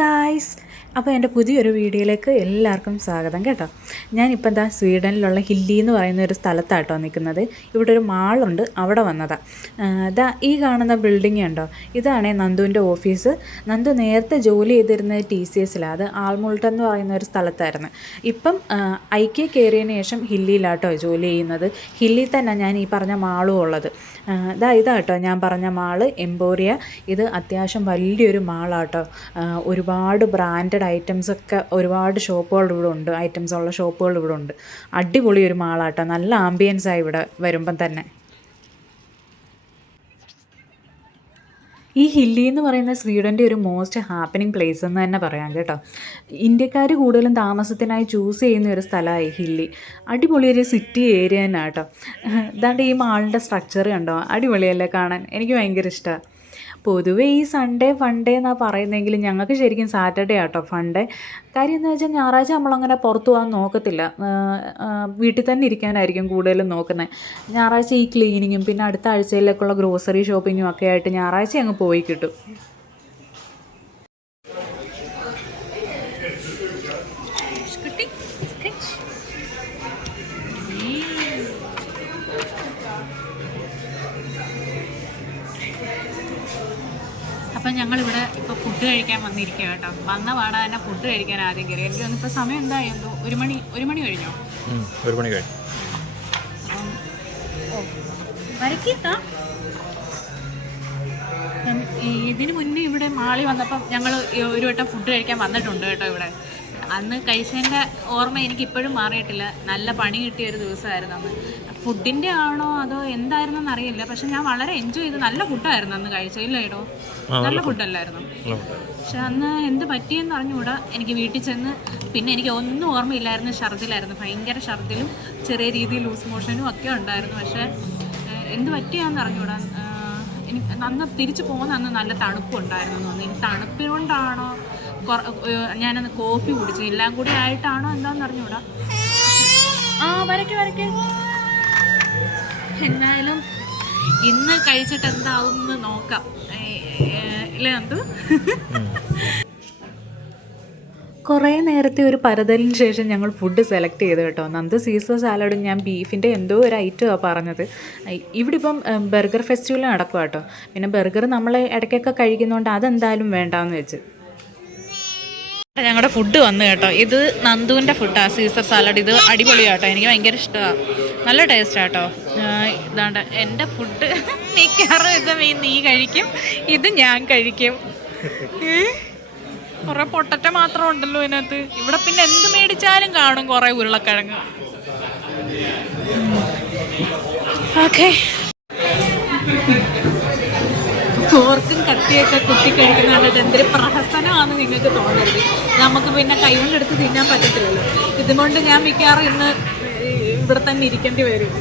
Guys, അപ്പോൾ എൻ്റെ പുതിയൊരു വീഡിയോയിലേക്ക് എല്ലാവർക്കും സ്വാഗതം കേട്ടോ. ഞാനിപ്പോൾ എന്താ സ്വീഡനിലുള്ള ഹില്ലി എന്ന് പറയുന്ന ഒരു സ്ഥലത്താട്ടോ നിൽക്കുന്നത്. ഇവിടെ ഒരു മാളുണ്ട്, അവിടെ വന്നതാണ്. ഈ കാണുന്ന ബിൽഡിംഗ് ഉണ്ടോ, ഇതാണേ നന്ദുവിൻ്റെ ഓഫീസ്. നന്ദു നേരത്തെ ജോലി ചെയ്തിരുന്നത് TCSലാണ്. അത് ആൾമുൾട്ടൻ എന്ന് പറയുന്ന ഒരു സ്ഥലത്തായിരുന്നു. ഇപ്പം ഐക്യ കയറിയതിന് ശേഷം ഹില്ലിയിലാട്ടോ ജോലി ചെയ്യുന്നത്. ഹില്ലിയിൽ തന്നെ ഞാൻ ഈ പറഞ്ഞ മാളും ഉള്ളത്. ഇതാട്ടോ ഞാൻ പറഞ്ഞ മാള്, എംപോറിയ. ഇത് അത്യാവശ്യം വലിയൊരു മാളാട്ടോ. ഒരുപാട് ബ്രാൻഡഡ് ഐറ്റംസൊക്കെ ഒരുപാട് ഷോപ്പുകൾ ഇവിടെ ഉണ്ട്, ഐറ്റംസ് ഉള്ള ഷോപ്പുകൾ ഇവിടെ ഉണ്ട്. അടിപൊളി ഒരു മാളാട്ടോ, നല്ല ആംബിയൻസാണ് ഇവിടെ വരുമ്പം തന്നെ. ഈ ഹില്ലി എന്ന് പറയുന്ന സ്വീഡൻ്റെ ഒരു മോസ്റ്റ് ഹാപ്പനിങ് പ്ലേസ് എന്ന് തന്നെ പറയാം കേട്ടോ. ഇന്ത്യക്കാർ കൂടുതലും താമസത്തിനായി ചൂസ് ചെയ്യുന്ന ഒരു സ്ഥലമായി ഹില്ലി. അടിപൊളി ഒരു സിറ്റി ഏരിയ തന്നെ കേട്ടോ. ഇതാണ്ട് ഈ മാളിൻ്റെ സ്ട്രക്ചർ കണ്ടോ, അടിപൊളിയല്ലേ കാണാൻ. എനിക്ക് ഭയങ്കര ഇഷ്ടമാണ്. പൊതുവേ ഈ സൺഡേ ഫൺഡേ എന്നാണ് പറയുന്നതെങ്കിലും ഞങ്ങൾക്ക് ശരിക്കും സാറ്റർഡേ ആട്ടോ ഫൺഡേ. കാര്യം എന്ന് വെച്ചാൽ ഞായറാഴ്ച നമ്മളങ്ങനെ പുറത്തു പോകാൻ നോക്കത്തില്ല, വീട്ടിൽ തന്നെ ഇരിക്കാനായിരിക്കും കൂടുതലും നോക്കുന്നത്. ഞായറാഴ്ച ഈ ക്ലീനിങ്ങും പിന്നെ അടുത്ത ആഴ്ചയിലേക്കുള്ള ഗ്രോസറി ഷോപ്പിങ്ങും ഒക്കെ ആയിട്ട് ഞായറാഴ്ച അങ്ങ് പോയി കിട്ടും. അപ്പം ഞങ്ങളിവിടെ ഇപ്പോൾ ഫുഡ് കഴിക്കാൻ വന്നിരിക്കുക കേട്ടോ. വന്ന പാടെ തന്നെ ഫുഡ് കഴിക്കാൻ ആദ്യം കയറി. എനിക്ക് തോന്നുന്നു സമയം എന്തായെന്തോ ഒരു മണി കഴിഞ്ഞോ? 1 മണി കഴിഞ്ഞു. വരക്കിട്ടാ ഇതിന് മുന്നേ ഇവിടെ മാളി വന്നപ്പം ഞങ്ങൾ ഒരു വട്ടം ഫുഡ് കഴിക്കാൻ വന്നിട്ടുണ്ട് കേട്ടോ ഇവിടെ. അന്ന് കഴിച്ചതിൻ്റെ ഓർമ്മ എനിക്കിപ്പോഴും മാറിയിട്ടില്ല. നല്ല പണി കിട്ടിയ ഒരു ദിവസമായിരുന്നു അന്ന്. ഫുഡിൻ്റെ ആണോ അതോ എന്തായിരുന്നെന്ന് അറിയില്ല, പക്ഷെ ഞാൻ വളരെ എൻജോയ് ചെയ്ത് നല്ല ഫുഡായിരുന്നു അന്ന് കഴിച്ചത്. ഇല്ല കേട്ടോ, നല്ല ഫുഡല്ലായിരുന്നു. പക്ഷെ അന്ന് എന്ത് പറ്റിയെന്ന് അറിഞ്ഞുകൂടാ. എനിക്ക് വീട്ടിൽ ചെന്ന് പിന്നെ എനിക്ക് ഒന്നും ഓർമ്മയില്ലായിരുന്നു. ഛർദിലായിരുന്നു, ഭയങ്കര ഛർദിലും ചെറിയ രീതിയിൽ ലൂസ് മോഷനും ഒക്കെ ഉണ്ടായിരുന്നു. പക്ഷേ എന്ത് പറ്റിയാന്ന് അറിഞ്ഞുകൂടാ. എനിക്ക് അന്ന് തിരിച്ചു പോകുന്ന അന്ന് നല്ല തണുപ്പുണ്ടായിരുന്നു തോന്നുന്നു. എനിക്ക് തണുപ്പിനോണ്ടാണോ ഞാനന്ന് കോഫി കുടിച്ചു, എല്ലാം കൂടി ആയിട്ടാണോ എന്താണെന്ന് അറിഞ്ഞുകൂടാ. വരയ്ക്ക് എന്തായാലും ഇന്ന് കഴിച്ചിട്ട് എന്താവും എന്ന് നോക്കാം. ഇല്ലേ നന്ദു? കുറേ നേരത്തെ ഒരു പരതലിന് ശേഷം ഞങ്ങൾ ഫുഡ് സെലക്ട് ചെയ്തു കേട്ടോ. നന്ദു സീസർ സാലഡും ഞാൻ ബീഫിൻ്റെ എന്തോ ഒരു ഐറ്റമാണ് പറഞ്ഞത്. ഇവിടെ ഇപ്പം ബർഗർ ഫെസ്റ്റിവൽ നടക്കുക കേട്ടോ. പിന്നെ ബർഗർ നമ്മൾ ഇടയ്ക്കൊക്കെ കഴിക്കുന്നതുകൊണ്ട് അതെന്തായാലും വേണ്ടാന്ന് വെച്ച് ഞങ്ങളുടെ ഫുഡ് വന്നു കേട്ടോ. ഇത് നന്ദുവിൻ്റെ ഫുഡാണ്, സീസർ സാലഡ്. ഇത് അടിപൊളിയാട്ടോ, എനിക്ക് ഭയങ്കര ഇഷ്ടമാണ്, നല്ല ടേസ്റ്റാട്ടോ. ഇതാണ്ട് എൻ്റെ ഫുഡ്. മിക്കവാറും ഇത് നീ കഴിക്കും, ഇത് ഞാൻ കഴിക്കും. കുറേ പൊട്ടറ്റ മാത്രം ഉണ്ടല്ലോ ഇതിനകത്ത്. ഇവിടെ പിന്നെ എന്ത് മേടിച്ചാലും കാണും കുറേ ഉരുളക്കിഴങ്ങ്. ഓക്കെ, ഓർക്കും കത്തിയൊക്കെ കുത്തി കഴിക്കുന്നുണ്ട്. എന്തൊരു പ്രഹസനമാണെന്ന് നിങ്ങൾക്ക് തോന്നരുത്. നമുക്ക് പിന്നെ കൈകൊണ്ടെടുത്ത് തിന്നാൻ പറ്റത്തില്ലല്ലോ. ഇതുകൊണ്ട് ഞാൻ മിക്കവാറും ഇന്ന് ഇവിടെ തന്നെ ഇരിക്കേണ്ടി വരും.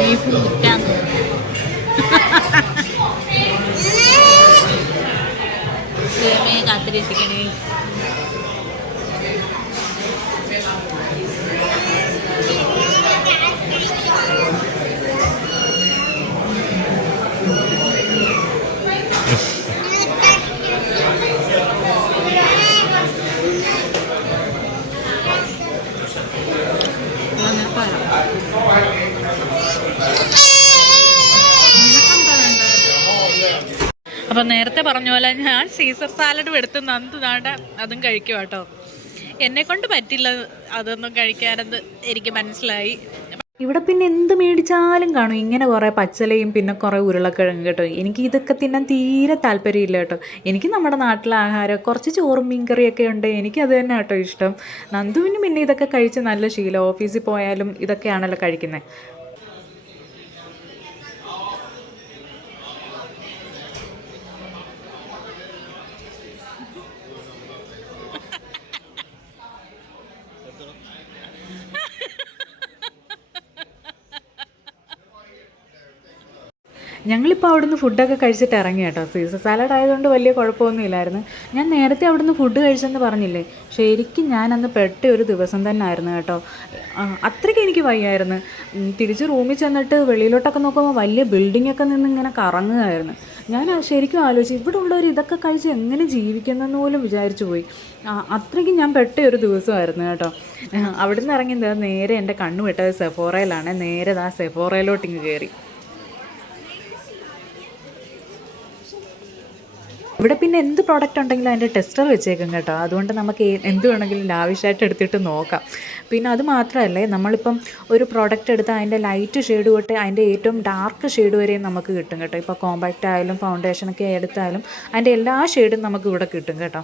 ബീഫ് മുറ്റാൻ കാത്തിരിക്കണേ. അപ്പം നേരത്തെ പറഞ്ഞ പോലെ ഞാൻ സീസർ സാലഡും എടുത്ത് നന്ദു നാണ്ട അതും കഴിക്കും കേട്ടോ. എന്നെക്കൊണ്ട് പറ്റില്ല അതൊന്നും കഴിക്കാനെന്ന് എനിക്ക് മനസ്സിലായി. ഇവിടെ പിന്നെ എന്ത് മേടിച്ചാലും കാണും ഇങ്ങനെ കുറേ പച്ചലയും പിന്നെ കുറേ ഉരുളക്കിഴങ്ങ് കേട്ടോ. എനിക്ക് ഇതൊക്കെ തിന്നാൻ തീരെ താല്പര്യമില്ല കേട്ടോ. എനിക്ക് നമ്മുടെ നാട്ടിലെ ആഹാരം, കുറച്ച് ചോറും മീൻകറിയൊക്കെ ഉണ്ട്, എനിക്കത് തന്നെ കേട്ടോ ഇഷ്ടം. നന്ദുവിന് പിന്നെ ഇതൊക്കെ കഴിച്ച് നല്ല ശീലം. ഓഫീസിൽ പോയാലും ഇതൊക്കെയാണല്ലോ കഴിക്കുന്നത്. ഞങ്ങളിപ്പോൾ അവിടുന്ന് ഫുഡൊക്കെ കഴിച്ചിട്ട് ഇറങ്ങി കേട്ടോ. സീസർ സാലഡ് ആയതുകൊണ്ട് വലിയ കുഴപ്പമൊന്നുമില്ലായിരുന്നു. ഞാൻ നേരത്തെ അവിടുന്ന് ഫുഡ് കഴിച്ചെന്ന് പറഞ്ഞില്ലേ, ശരിക്കും ഞാനന്ന് പെട്ട ഒരു ദിവസം തന്നെ ആയിരുന്നു കേട്ടോ. അത്രയ്ക്ക് എനിക്ക് വയ്യായിരുന്നു. തിരിച്ച് റൂമിൽ ചെന്നിട്ട് വെളിയിലോട്ടൊക്കെ നോക്കുമ്പോൾ വലിയ ബിൽഡിങ്ങൊക്കെ നിന്ന് ഇങ്ങനെ കറങ്ങുകയായിരുന്നു. ഞാൻ ശരിക്കും ആലോചിച്ചു, ഇവിടെ ഉള്ളവർ ഇതൊക്കെ കഴിച്ച് എങ്ങനെ ജീവിക്കുന്നെന്ന് പോലും വിചാരിച്ചു പോയി. അത്രയ്ക്കും ഞാൻ പെട്ട ഒരു ദിവസമായിരുന്നു കേട്ടോ. അവിടുന്ന് ഇറങ്ങി നേരെ എൻ്റെ കണ്ണ് വിട്ടത് സെഫോറയിലാണ്. നേരെ സെഫോറയിലോട്ട് ഇങ്ങ് കയറി. ഇവിടെ പിന്നെ എന്ത് പ്രോഡക്റ്റ് ഉണ്ടെങ്കിലും അതിൻ്റെ ടെസ്റ്റർ വെച്ചേക്കും കേട്ടോ. അതുകൊണ്ട് നമുക്ക് എന്ത് വേണമെങ്കിലും ലാവിഷായിട്ട് എടുത്തിട്ട് നോക്കാം. പിന്നെ അത് മാത്രമല്ലേ, നമ്മളിപ്പം ഒരു പ്രോഡക്റ്റ് എടുത്താൽ അതിൻ്റെ ലൈറ്റ് ഷെയ്ഡ് തൊട്ട് അതിൻ്റെ ഏറ്റവും ഡാർക്ക് ഷെയ്ഡ് വരെയും നമുക്ക് കിട്ടും കേട്ടോ. ഇപ്പോൾ കോമ്പാക്റ്റ് ആയാലും ഫൗണ്ടേഷനൊക്കെ എടുത്താലും അതിൻ്റെ എല്ലാ ഷെയ്ഡും നമുക്ക് ഇവിടെ കിട്ടും കേട്ടോ.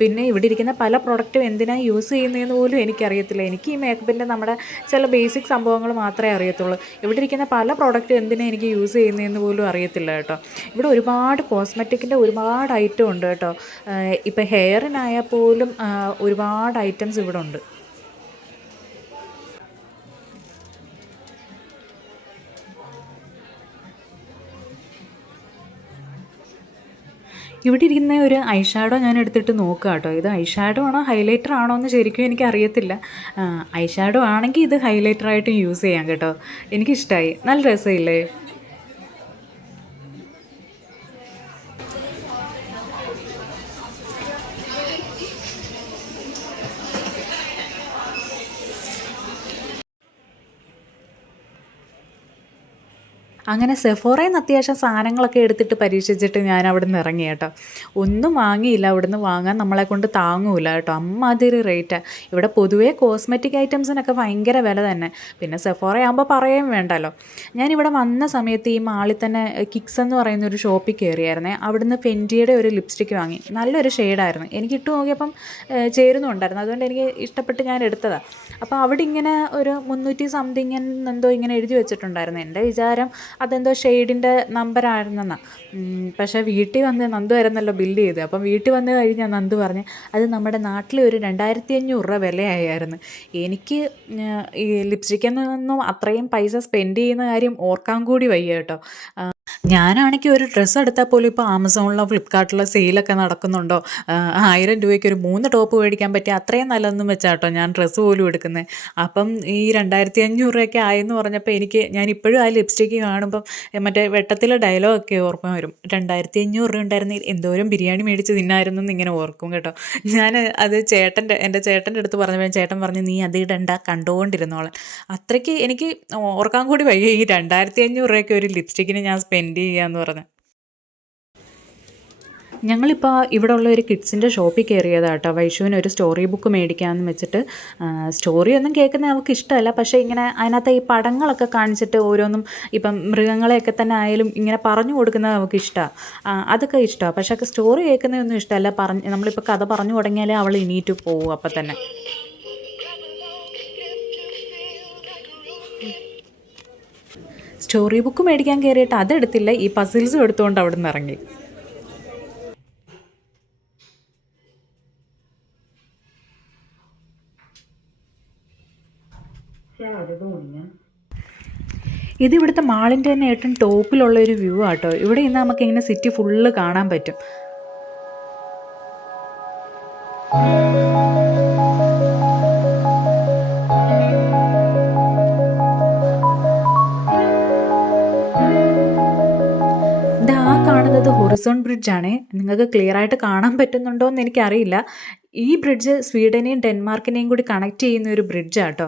പിന്നെ ഇവിടെ ഇരിക്കുന്ന പല പ്രോഡക്റ്റും എന്തിനാണ് യൂസ് ചെയ്യുന്നതെന്ന് പോലും എനിക്കറിയത്തില്ല. എനിക്ക് ഈ മേക്കപ്പിൻ്റെ നമ്മുടെ ചില ബേസിക് സംഭവങ്ങൾ മാത്രമേ അറിയത്തുള്ളൂ. ഇവിടെ ഇരിക്കുന്ന പല പ്രോഡക്റ്റും എന്തിനാണ് എനിക്ക് യൂസ് ചെയ്യുന്നതെന്ന് പോലും അറിയത്തില്ല കേട്ടോ. ഇവിടെ ഒരുപാട് കോസ്മെറ്റിക്കിൻ്റെ ഒരുപാട് ഐറ്റം ഉണ്ട് കേട്ടോ. ഇപ്പം ഹെയറിനായാൽ പോലും ഒരുപാട് ഐറ്റംസ് ഇവിടെ ഉണ്ട്. ഇവിടെ ഇരിക്കുന്ന ഒരു ഐ ഷാഡോ ഞാൻ എടുത്തിട്ട് നോക്കുക കേട്ടോ. ഇത് ഐ ഷാഡോ ആണോ ഹൈലൈറ്റർ ആണോ എന്ന് ശരിക്കും എനിക്കറിയത്തില്ല. ഐ ഷാഡോ ആണെങ്കിൽ ഇത് ഹൈലൈറ്ററായിട്ടും യൂസ് ചെയ്യാം കേട്ടോ. എനിക്കിഷ്ടമായി, നല്ല രസമില്ലേ? അങ്ങനെ സെഫോറയിൽ നിന്ന് അത്യാവശ്യം സാധനങ്ങളൊക്കെ എടുത്തിട്ട് പരീക്ഷിച്ചിട്ട് ഞാൻ അവിടെ നിന്ന് ഇറങ്ങി കേട്ടോ. ഒന്നും വാങ്ങിയില്ല, അവിടുന്ന് വാങ്ങാൻ നമ്മളെ കൊണ്ട് താങ്ങൂല കേട്ടോ. അമ്മാതിരി റേറ്റാണ് ഇവിടെ. പൊതുവേ കോസ്മെറ്റിക് ഐറ്റംസിനൊക്കെ ഭയങ്കര വില തന്നെ. പിന്നെ സെഫോറ ആകുമ്പോൾ പറയുകയും വേണ്ടല്ലോ. ഞാനിവിടെ വന്ന സമയത്ത് ഈ മാളിൽ തന്നെ കിക്സ് എന്ന് പറയുന്ന ഒരു ഷോപ്പിൽ കയറിയായിരുന്നേ. അവിടുന്ന് ഫെൻറ്റിയുടെ ഒരു ലിപ്സ്റ്റിക്ക് വാങ്ങി. നല്ലൊരു ഷെയ്ഡായിരുന്നു. എനിക്ക് ഇട്ട് നോക്കിയപ്പം ചേരുന്നുണ്ടായിരുന്നു. അതുകൊണ്ട് എനിക്ക് ഇഷ്ടപ്പെട്ട് ഞാൻ എടുത്തതാണ്. അപ്പോൾ അവിടെ ഇങ്ങനെ ഒരു 300 സംതിങ് എന്തോ ഇങ്ങനെ എഴുതി വെച്ചിട്ടുണ്ടായിരുന്നു. എൻ്റെ വിചാരം അതെന്തോ ഷെയ്ഡിൻ്റെ നമ്പറായിരുന്നെന്നാണ്. പക്ഷേ വീട്ടിൽ വന്ന് നന്ദു ആയിരുന്നല്ലോ ബില്ല് ചെയ്ത്. അപ്പം വീട്ടിൽ വന്ന് കഴിഞ്ഞാൽ നന്ദു പറഞ്ഞ് അത് നമ്മുടെ നാട്ടിൽ ഒരു 2500 രൂപ വിലയായിരുന്നു. എനിക്ക് ഈ ലിപ്സ്റ്റിക്കെന്നൊന്നും അത്രയും പൈസ സ്പെൻഡ് ചെയ്യുന്ന കാര്യം ഓർക്കാൻ കൂടി വയ്യ കേട്ടോ. ഞാനാണെങ്കിൽ ഒരു ഡ്രസ്സ് എടുത്താൽ പോലും ഇപ്പോൾ ആമസോണിലോ ഫ്ലിപ്കാർട്ടിലോ സെയിലൊക്കെ നടക്കുന്നുണ്ടോ, 1000 രൂപയ്ക്ക് ഒരു 3 ടോപ്പ് മേടിക്കാൻ പറ്റിയ അത്രയും നല്ലതൊന്നും വെച്ചാട്ടോ ഞാൻ ഡ്രസ്സ് പോലും എടുക്കുന്നത്. അപ്പം ഈ 2500 രൂപയൊക്കെ ആയെന്ന് പറഞ്ഞപ്പോൾ ഞാൻ ഇപ്പോഴും ആ ലിപ്സ്റ്റിക്ക് കാണുമ്പം മറ്റേ വെട്ടത്തിലെ ഡയലോഗൊക്കെ ഓർമ്മ വരും. 2500 രൂപ ഉണ്ടായിരുന്നെങ്കിൽ എന്തോരം ബിരിയാണി മേടിച്ച് തിന്നായിരുന്നു എന്ന് ഇങ്ങനെ ഓർക്കും കേട്ടോ. ഞാൻ അത് എൻ്റെ ചേട്ടൻ്റെ അടുത്ത് പറഞ്ഞപ്പോൾ ചേട്ടൻ പറഞ്ഞു നീ അത് ഇടണ്ട, കണ്ടുകൊണ്ടിരുന്നോളാൻ. അത്രയ്ക്ക് എനിക്ക് ഓർക്കാൻ കൂടി വയ്യ ഈ 2500 രൂപയ്ക്ക് ഒരു ലിപ്സ്റ്റിക്കിന് ഞാൻ സ്പെൻഡ് ചെയ്യാന്ന് പറഞ്ഞ്. ഞങ്ങളിപ്പോൾ ഇവിടെ ഉള്ള ഒരു കിഡ്സിൻ്റെ ഷോപ്പിൽ കയറിയതാണ് കേട്ടോ. വൈഷുവിന് ഒരു സ്റ്റോറി ബുക്ക് മേടിക്കാമെന്ന് വെച്ചിട്ട്. സ്റ്റോറിയൊന്നും കേൾക്കുന്നത് അവൾക്ക് ഇഷ്ടമല്ല. പക്ഷേ ഇങ്ങനെ അതിനകത്ത് ഈ പടങ്ങളൊക്കെ കാണിച്ചിട്ട് ഓരോന്നും ഇപ്പം മൃഗങ്ങളെയൊക്കെ തന്നെ ആയാലും ഇങ്ങനെ പറഞ്ഞു കൊടുക്കുന്നത് അവൾക്ക് ഇഷ്ടമാണ്. അതൊക്കെ ഇഷ്ടമാണ്. പക്ഷേ സ്റ്റോറി കേൾക്കുന്നതൊന്നും ഇഷ്ടമല്ല. നമ്മളിപ്പോൾ കഥ പറഞ്ഞു തുടങ്ങിയാലേ അവൾ എണീറ്റ് പോകും അപ്പം തന്നെ. സ്റ്റോറി ബുക്ക് മേടിക്കാൻ കയറിയിട്ട് അതെടുത്തില്ല, ഈ പസിൽസും എടുത്തുകൊണ്ട് അവിടെ നിന്ന് ഇറങ്ങി. ഇത് ഇവിടുത്തെ മാളിൻ്റെ തന്നെ ഏറ്റവും ടോപ്പിലുള്ള ഒരു വ്യൂ ആട്ടോ. ഇവിടെ ഇന്ന് നമുക്ക് ഇങ്ങനെ സിറ്റി ഫുള്ള് കാണാൻ പറ്റും. കാണുന്നത് ഹൊറിസോൺ ബ്രിഡ്ജാണേ. നിങ്ങൾക്ക് ക്ലിയർ ആയിട്ട് കാണാൻ പറ്റുന്നുണ്ടോ എന്ന് എനിക്കറിയില്ല. ഈ ബ്രിഡ്ജ് സ്വീഡനെയും ഡെൻമാർക്കിനെയും കൂടി കണക്ട് ചെയ്യുന്ന ഒരു ബ്രിഡ്ജാണ് കേട്ടോ.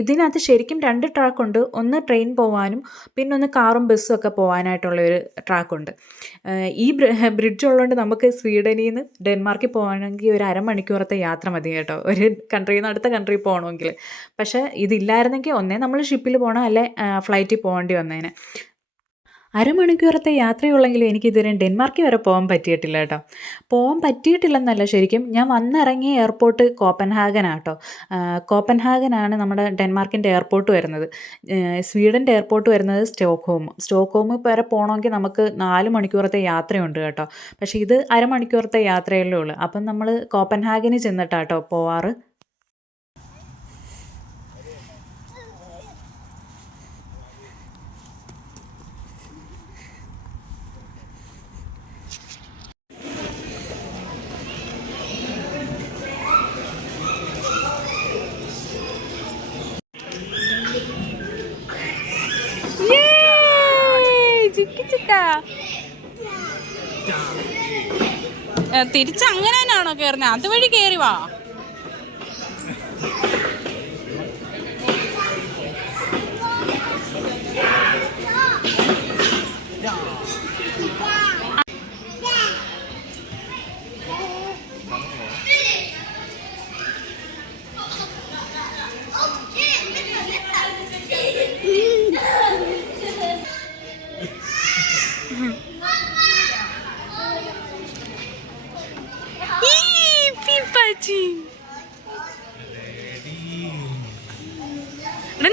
ഇതിനകത്ത് ശരിക്കും 2 ട്രാക്കുണ്ട്. ഒന്ന് ട്രെയിൻ പോകാനും പിന്നെ ഒന്ന് കാറും ബസ്സും ഒക്കെ പോകാനായിട്ടുള്ള ഒരു ട്രാക്കുണ്ട്. ഈ ബ്രിഡ്ജ് ഉള്ളതുകൊണ്ട് നമുക്ക് സ്വീഡനിൽ നിന്ന് ഡെൻമാർക്കിൽ പോകണമെങ്കിൽ ഒരു അരമണിക്കൂറത്തെ യാത്ര മതി കേട്ടോ, ഒരു കൺട്രിയിൽ നിന്ന് അടുത്ത കൺട്രി പോകണമെങ്കിൽ. പക്ഷേ ഇതില്ലായിരുന്നെങ്കിൽ ഒന്നേ നമ്മൾ ഷിപ്പിൽ പോകണം, അല്ലെ ഫ്ലൈറ്റിൽ പോകേണ്ടി വന്നേനെ. അരമണിക്കൂറത്തെ യാത്രയുള്ളെങ്കിലും എനിക്കിതുവരെ ഡെൻമാർക്കിൽ വരെ പോകാൻ പറ്റിയിട്ടില്ല കേട്ടോ. പോകാൻ പറ്റിയിട്ടില്ലെന്നല്ല, ശരിക്കും ഞാൻ വന്നിറങ്ങിയ എയർപോർട്ട് കോപ്പൻഹാഗനാണ് കേട്ടോ. കോപ്പൻഹാഗനാണ് നമ്മുടെ ഡെൻമാർക്കിൻ്റെ എയർപോർട്ട് വരുന്നത്. സ്വീഡൻ്റെ എയർപോർട്ട് വരുന്നത് സ്റ്റോക്ക്ഹോം വരെ പോകണമെങ്കിൽ നമുക്ക് 4 മണിക്കൂറത്തെ യാത്രയുണ്ട് കേട്ടോ. പക്ഷേ ഇത് അരമണിക്കൂറത്തെ യാത്രയല്ലേ ഉള്ളൂ. അപ്പം നമ്മൾ കോപ്പൻഹാഗനിൽ ചെന്നിട്ടാട്ടോ പോവാറ്. തിരിച്ചങ്ങനെ തന്നെയാണോ കയറുന്നത്? അതുവഴി കയറി വാ.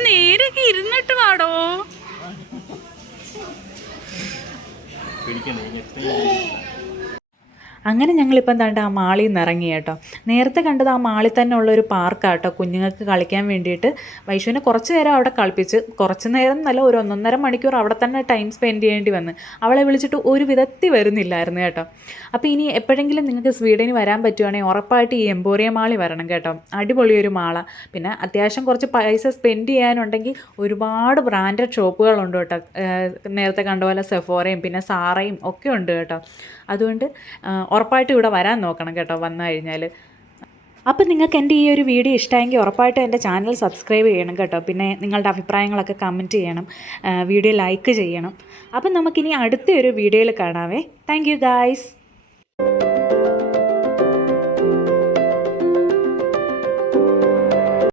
നേരൊക്കെ ഇരുന്നിട്ട് പാടോ. അങ്ങനെ ഞങ്ങളിപ്പം എന്താണ്ട് ആ മാളിൽ നിന്ന് ഇറങ്ങി കേട്ടോ. നേരത്തെ കണ്ടത് ആ മാളിൽ തന്നെ ഉള്ളൊരു പാർക്കാട്ടോ, കുഞ്ഞുങ്ങൾക്ക് കളിക്കാൻ വേണ്ടിയിട്ട്. വൈശുവിനെ കുറച്ച് നേരം അവിടെ കളിപ്പിച്ച്, കുറച്ച് നേരം നല്ല ഒരു 1.5 മണിക്കൂർ അവിടെ തന്നെ ടൈം സ്പെൻഡ് ചെയ്യേണ്ടി വന്ന്. അവളെ വിളിച്ചിട്ട് ഒരു വിധത്തിൽ വരുന്നില്ലായിരുന്നു കേട്ടോ. അപ്പോൾ ഇനി എപ്പോഴെങ്കിലും നിങ്ങൾക്ക് സ്വീഡനിൽ വരാൻ പറ്റുവാണെങ്കിൽ ഉറപ്പായിട്ട് ഈ എംപോറിയം മാളിൽ വരണം കേട്ടോ. അടിപൊളിയൊരു മാള. പിന്നെ അത്യാവശ്യം കുറച്ച് പൈസ സ്പെൻഡ് ചെയ്യാനുണ്ടെങ്കിൽ ഒരുപാട് ബ്രാൻഡഡ് ഷോപ്പുകളുണ്ട് കേട്ടോ. നേരത്തെ കണ്ട പോലെ സെഫോറയും പിന്നെ സാറയും ഒക്കെ ഉണ്ട് കേട്ടോ. അതുകൊണ്ട് ഉറപ്പായിട്ടും ഇവിടെ വരാൻ നോക്കണം കേട്ടോ വന്നു കഴിഞ്ഞാൽ. അപ്പോൾ നിങ്ങൾക്ക് എൻ്റെ ഈ ഒരു വീഡിയോ ഇഷ്ടമായെങ്കിൽ ഉറപ്പായിട്ടും എൻ്റെ ചാനൽ സബ്സ്ക്രൈബ് ചെയ്യണം കേട്ടോ. പിന്നെ നിങ്ങളുടെ അഭിപ്രായങ്ങളൊക്കെ കമൻറ്റ് ചെയ്യണം, വീഡിയോ ലൈക്ക് ചെയ്യണം. അപ്പം നമുക്കിനി അടുത്തൊരു വീഡിയോയിൽ കാണാവേ. Thank you guys.